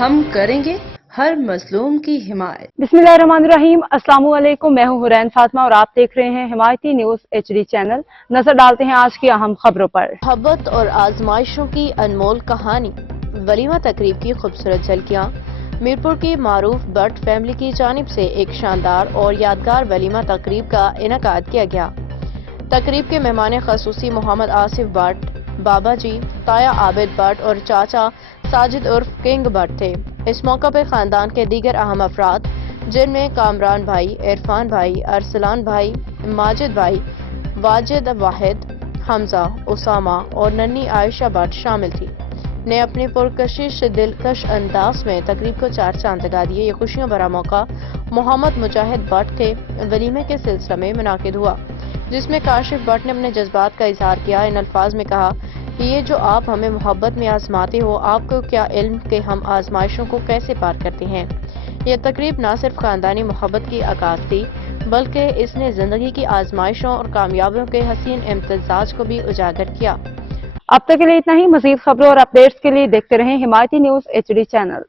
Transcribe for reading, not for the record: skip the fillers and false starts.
ہم کریں گے ہر مظلوم کی حمایت۔ بسم اللہ الرحمن الرحیم، السلام علیکم، میں ہوں حرین فاطمہ اور آپ دیکھ رہے ہیں حمایتی نیوز HD چینل۔ نظر ڈالتے ہیں آج کی اہم خبروں پر۔ محبت اور آزمائشوں کی انمول کہانی، ولیمہ تقریب کی خوبصورت جھلکیاں۔ میرپور کی معروف بٹ فیملی کی جانب سے ایک شاندار اور یادگار ولیمہ تقریب کا انعقاد کیا گیا۔ تقریب کے مہمان خصوصی محمد آصف بٹ، بابا جی، تایا عابد بٹ اور چاچا ساجد عرف کنگ بٹ تھے۔ اس موقع پر خاندان کے دیگر اہم افراد جن میں کامران بھائی، عرفان بھائی، ارسلان بھائی، ماجد بھائی، واجد واحد، حمزہ، اسامہ اور ننھی عائشہ بٹ شامل تھی، نے اپنے پرکشش دلکش انداز میں تقریب کو چار چاند لگا دیے۔ یہ خوشیوں بھرا موقع محمد مجاہد بٹ کے ولیمے کے سلسلے میں منعقد ہوا، جس میں کاشف بٹ نے اپنے جذبات کا اظہار کیا۔ ان الفاظ میں کہا کہ یہ جو آپ ہمیں محبت میں آزماتے ہو، آپ کو کیا علم کہ ہم آزمائشوں کو کیسے پار کرتے ہیں۔ یہ تقریب نہ صرف خاندانی محبت کی عکاس تھی، بلکہ اس نے زندگی کی آزمائشوں اور کامیابیوں کے حسین امتزاج کو بھی اجاگر کیا۔ اب تک کے لیے اتنا ہی۔ مزید خبروں اور اپڈیٹس کے لیے دیکھتے رہیں حمایتی نیوز HD چینل۔